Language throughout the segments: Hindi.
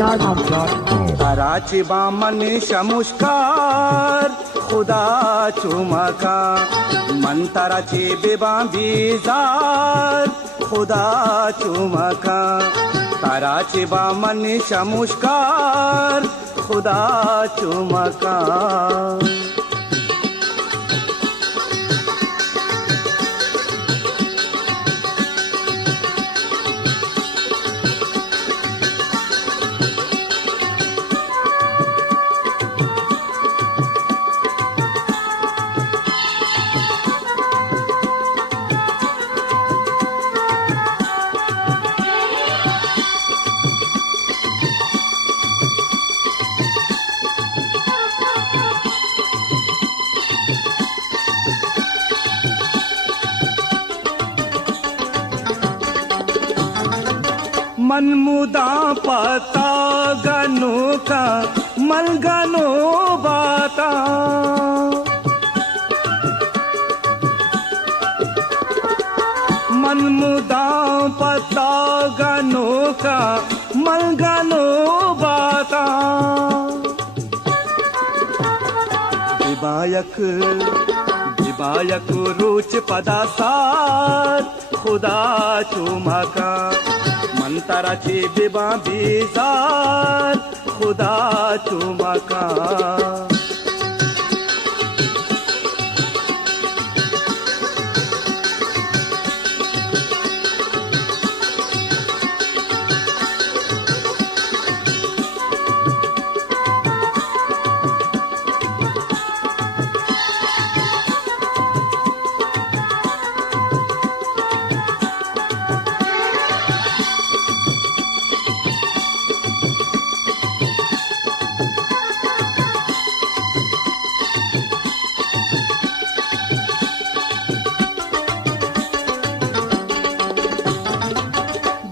www.radioplay.com ताराची बामन शमुष्कार खुदा चुमका मंतराची बेबा बीजार खुदा चुमका ताराची बामन शमुष्कार खुदा चुमका मनमुदा पता गनो का मलगनो बाता मनमुदा पता गनो का मलगनो बाता दिबायक रुच पदासार खुदा चुमका मंतराची बेबा बीजार खुदा चुमका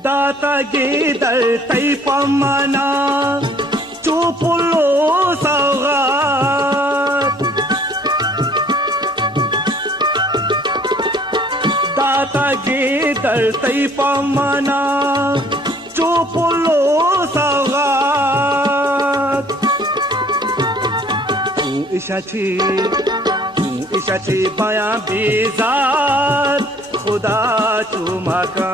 తాతగేదల్ తైపమనా చూపులో సౌగాత్ తాతగేదల్ తైపమనా చూపులో సౌగాత్ इशाची बाया बेजार खुदा चुमका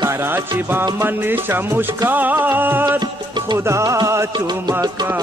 ताराची बामन शमुष्कार खुदा चुमका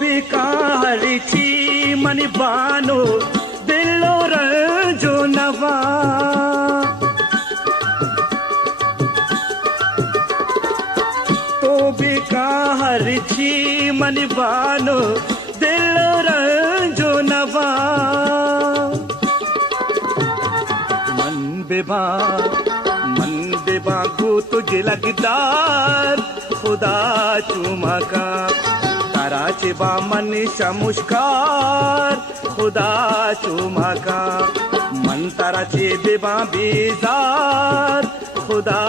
बिकारिची मनी बानो दिलो रंजो नवा तो बिकारिची मनी बानो दिलो रंजो नवा मन बेबा गो तुझे लगदार खुदा चुमका ताराची बामन शमुष्कार खुदा चुमका मंतराची बेबा बीजार खुदा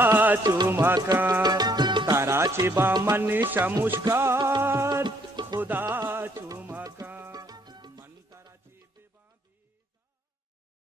चुमका ताराची बामन शमुष्कार